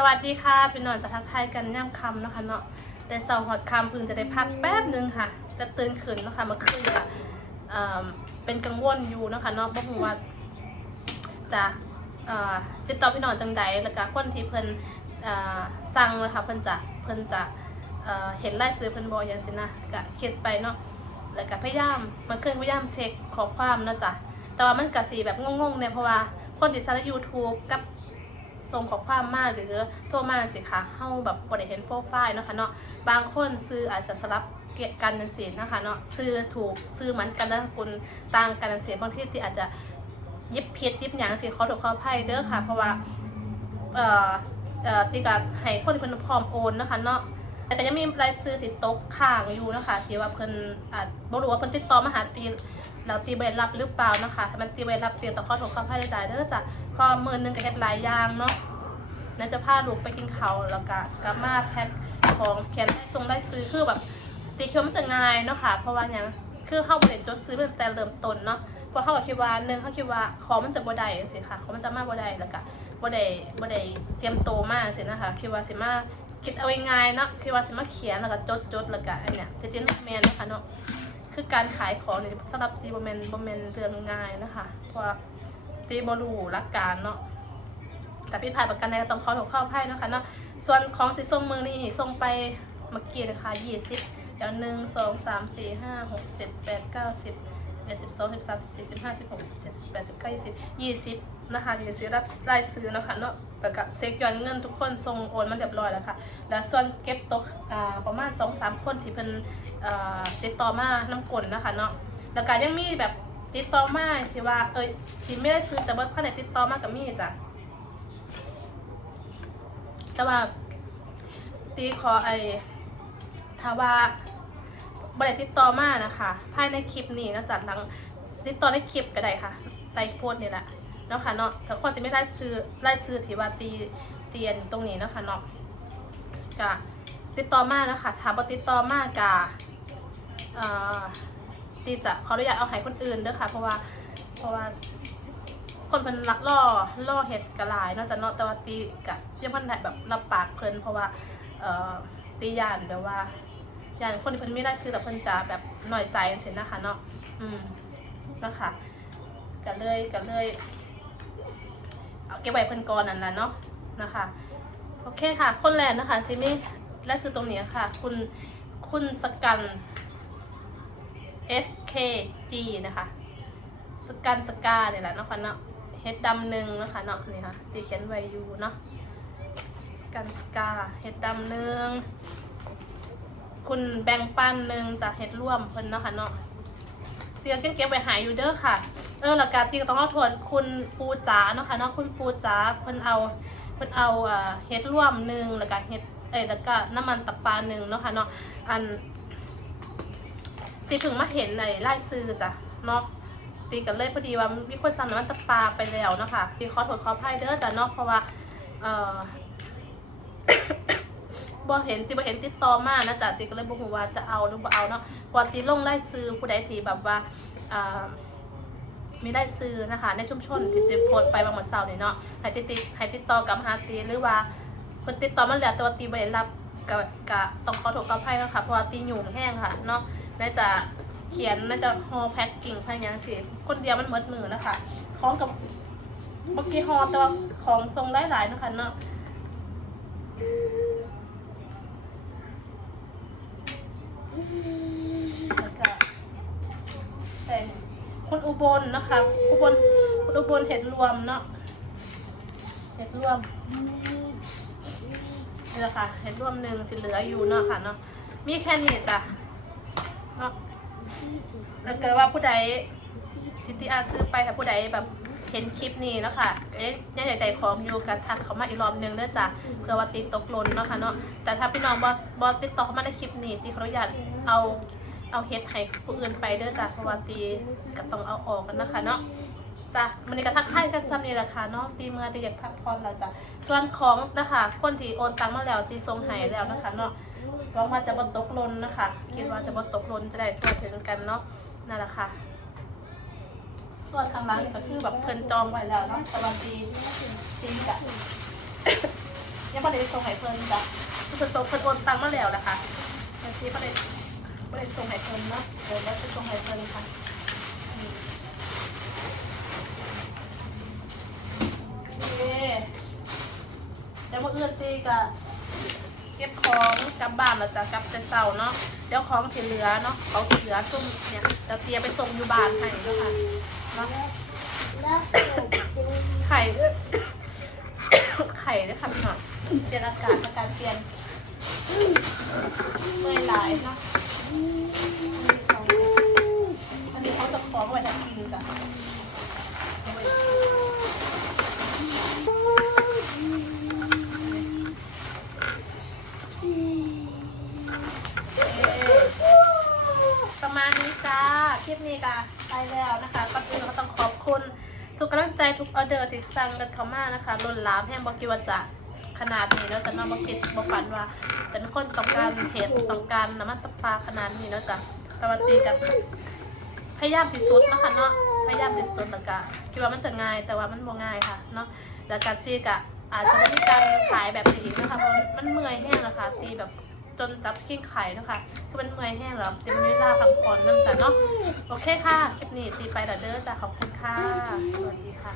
สวัสดีค่ะพี่นอนจะทักทายกันย่ำคำนะคะเนาะแต่สาร์หอดคำเพิ่งจะได้พักแป๊บหนึงค่ะ จะตื่นขึ้นนะคะเมื่อคืนค่ะเป็นกังวลอยู่นะคะเนาะเพราะว่าจะติดต่อพี่นอนจังใดแล้วก็คนที่เพิ่นสั่งเลยค่ะเพิ่นจะเพิ่นจะเห็นรายซื้อเพิ่นบอกอย่างสินะก็คิดไปเนาะแล้วก็พยายามเมันขึ้นพยายามเช็คขอความนะจ้ะแต่ว่ามันก็สีแบบงงๆเนี่ยเพราะว่าคนที่สั่งใน YouTube กับ ส่งข้อความมาหรือโทรมาสิคะเฮาแบบบ่ได้เห็นโปรไฟล์นะคะเนาะบางคนซื้ออาจจะสลับเกี่ยกันเสียนะคะเนาะซื้อถูกซื้อเหมือนกันนามสกุณต่างกันเสียบางทีที่อาจจะยิบเพียิบหยางสิขอโทษขออภัยเด้อค่ะ เพราะว่าเอ่อเอ่อตีกับให้คนเพิ่นพร้อมโอนนะคะเนาะ แต่ก็ยังมีรายซื้อติดตกค้างอยู่นะคะที่ว่าเพิ่นอาจบ่รู้ว่าเพิ่นติดต่อมาหาตีแล้วตีบ่ได้รับหรือเปล่านะคะถ้ามันตีบ่ได้รับตีต้องขอโทษขออภัยหลายๆเด้อจ้ะพอมื้อหนึงก็เฮ็ดหลายอย่างเนาะน่าจะพาลูกไปกินเขาวแล้วก็กลับมาแพ็คของเขียนให้ส่งได้ซื้อคือแบบตีคิดว่ามันจะง่ายเนาะค่ะ เพราะว่าอย่างคือเข้าบริเวณจดซื้อตั้งแต่เริ่มต้นเนาะเพราะเข้าก็คิดว่าหนึ่งเขาคิดว่าของมันจะบ่ได้สิค่ะของมันจะมากบ่ได้แล้วก็บ่ได้บ่ได้เตรียมโตมากสินะคะคิดว่าสิมา คิดเอาง่ายๆเนาะคิดว่าสิมาเขียนแล้วก็จดจดแล้วก็อันเนี้ยจะเจนแมนนะคะเนาะคือการขายของเนี่ยสำหรับตีบ่แมนบ่แมนเรื่องง่ายนะคะเพราะตีบ่รู้หลักการเนาะแต่พี่ผ่านประกันใดต้องขอถูกข้าวไพ่นะคะเนาะส่วนของสีส้มมือนี่ส่งไปเมื่อกี้นะคะยี่สิบเดี๋ยวหนึ่งสองสามสี่ห้าหกเจ็ดแปดเก้าสิบสิบเอ็ดสิบสองสิบสามสิบสี่สิบห้าสิบหกสิบเจ็ดสิบแปดสิบเก้ายี่สิบยี่สิบ นะคะยี่สิบรับรายซื้อนะคะเนาะแล้วก็เซ็กย้อนเงินทุกคนส่งโอนมาเรียบร้อยแล้วค่ะ แล้วส่วนเก็บตกประมาณสองสามคนที่เพิ่นติดต่อมาน้ำกลนนะคะเนาะแล้วก็ยังมีแบบติดต่อมาที่ว่าเอ้ยที่ไม่ได้ซื้อแต่ว่าภายในติดต่อมากับมีจ้ะแต่ว่าตีขอไอ้ถ้าว่าบริติดต่อมานะคะภายในคลิปนี้นะจัดหลังติดต่อในคลิปก็ได้ค่ะใต้โพสต์นี่แหละ เนาะค่ะเนาะถ้าคนจะไม่ได้ซื้อได้ซื้อที่ว่าตีเตียนตรงนี้เนาะค่ะเนาะก็ติดต่อมานะคะถ้าบ่ติดต่อมากะเอ่อตีจะขออนุญาตเอาให้คนอื่นเด้อค่ะ เพราะว่าเพราะว่าคนเพิ่นลักล่อล่อเห็ดกระลายเนอกจากเนาะแต่ว่าตีกับยังเพิ่นได้แบบรับปากเพิ่นเพราะว่าเอ่อตียานแบบว่าย่านคนที่เพิ่นไม่ได้ซื้อแต่เพิ่นจะแบบหน่อยใจจังซี่นะคะเนาะอืมนะคะก็เลยก็เลย เอาเก็บไว้เพิ่นก่อนนั่นแหละเนาะนะคะโอเคค่ะ คนแรกนะคะที่นี่และซื้อตรงนี้ค่ะ คุณคุณสกัน SKG นะคะ สกันสกาเนี่ยแหละเนาะคะเนาะเฮดดำหนึ่งนะคะเนาะนี่ค่ะตีเขียนไวอยู่เนาะสกันสกาเฮดดำหนึ่งคุณแบ่งปันหนึ่งจากเฮดร่วมเพิ่นเนาะค่ะเนาะเสียงเก็บไว้หายอยู่เด้อค่ะ เออแล้วก็ตีก็ต้องเอาทวนคุณปูจ๋าเนาะค่ะเนาะคุณปูจ๋าเพิ่นเอาเพิ่นเอาอ่าเฮ็ดร่วมหนึ่งแล้วก็เฮ็ดเอ้ยแล้วก็น้ำมันตับปลาหนึ่งเนาะค่ะเนาะอันตีถึงมาเห็นในไล่ซื้อจ้ะเนาะตีกันเลยพอดีว่ามีคนสั่งน้ำมันตะปาไปแล้วเนาะคะตีขอโทษขออภัยเด้อแต่เนอกเพราะว่าเอ่อบ่เห็นตีบ่เห็นติดต่อมานะจ๊ะตีก็เลยบ่ฮู้ว่าจะเอาหรือบ่เอาเนาะพอตีลงไล่ซื้อผู้ใดที่แบบว่าอ่า มีได้ซื้อนะคะในชุมชนที่ตีโพสต์ไปบางวันเสาร์นี่เนาะให้ติดติดให้ติดต่อกับหาตีหรือว่าเพิ่นติดต่อมาแล้วแต่ว่าตีบ่ได้รับก็ก็ต้องขอโทษขออภัยเนาะค่ะเพราะว่าตียุ่งแห้งค่ะเนาะน่าจะเขียนน่าจะฮอแพ็คกิ่งพยังสิคนเดียวมันหมดมือแล้วค่ะของกับเมื่อกี้ฮอแต่ว่าของทรงได้หลายๆนะคะเนาะแล้วก็เป็นคุณอุ บลนะคะอุบลคุณอุบลเห็ดรวมเนาะเห็ดรวมนี่แหละค่ะเห็ดรวมหนึ่งที่เหลืออยู่เนาะค่ะเนาะมีแค่นี้จ้ะเนาะแล้วเกิดว่าผู้ใดจิติอาซื้อไปค่ะผู้ใดแบบเห็นคลิปนี้แล้วค่ะเอ๊ะยังอยากได้ของอยู่กับทักเขามาอีกรอบนึงเด้อจ้ะเพื่อว่าติดตกหล่นเนาะค่ะเนาะแต่ถ้าพี่น้องบอสบอสติดต่อเขามาในคลิปนี้ตีขออนุญาตเอา เอาเฮ็ดให้ผู้อื่นไปเด้อจ้าะว่าตีก็ต้องเอาออกกันนะคะเนาะจ้ะมันนี้ก็ทักทายกันซ้ำนี่แหละค่ะเนาะตีเมื่อตีอยากพักผ่อนแล้วจ้ะส่วนของนะคะคนที่โอนตังมาแล้วตีส่งให้แล้วนะคะเนาะหวังว่าจะบนตกหลนนะคะ คิดว่าจะบนตกหลนจะได้ทั่วถึงกันเนาะนั่นแหละค่ะส่วนทางร้านก็คือแบบเพิ่นจองไว้แล้วเนาะสวัสดีจริงกะยยังไม่ได้ส่งให้เพิ่นจ้ะเพิ่นส่งเพิ่นโอนตังมาแล้วนะคะบางทีไม่ได้ ไม่ได้ส่งให้เพิ่นเนาะเดี๋ยวเราจะส่งให้เพิ่นค่ะโอเคเดี๋ยวมื่ออื่นตีกับเก็บของกลับบ้านแล้วจะกลับแต่เช้าเนาะเดี๋ยวของที่เหลือเนาะของที่เหลือซุ่มเนี่ยเดี๋ยวเตียไปส่งอยู่บ้านให้เนาะค่ะเนาะไข่ไข่ด้วยค่ะพี่หน่อยเปลี่ยนอากาศอากาศเปลี่ยนเมื่อยหลายเนาะ อันนี้เขาจะคล้องไว้ทักินจ้ะประมาณนี้จ้า คลิปนี้ก็ไปแล้วนะคะก็คือเราก็ต้องขอบคุณ ทุกกำลังใจทุกออเดอร์ที่สั่งกันเข้ามานะคะล้นหลามแห้งบอกกิดว่าจะ ขนาดนี้แล้วแต่น้องบอกคิดบอกฝันว่าเป็นคนต้องการเผ็ดต้องการน้ำมันตับปลาขนาดนี้แล้วจ้ะสวัสดีกันพยายามที่สุดนะคะเนาะพยายามที่สุดแล้วก็คิดว่ามันจะง่ายแต่ว่ามันบ่ง่ายค่ะเนาะแล้วการตีกะอาจจะไม่มีการขายแบบนี้นะคะเพราะมันเมื่อยแห้งนะคะตีแบบจนจับกิ้งไข่นะคะคือมันเมื่อยแห้งแล้วเต็มเวลาพักผ่อนนั่นจ้ะเนาะโอเคค่ะคลิปนี้ตีไปและเด้อจ้ะขอบคุณค่ะสวัสดีค่ะ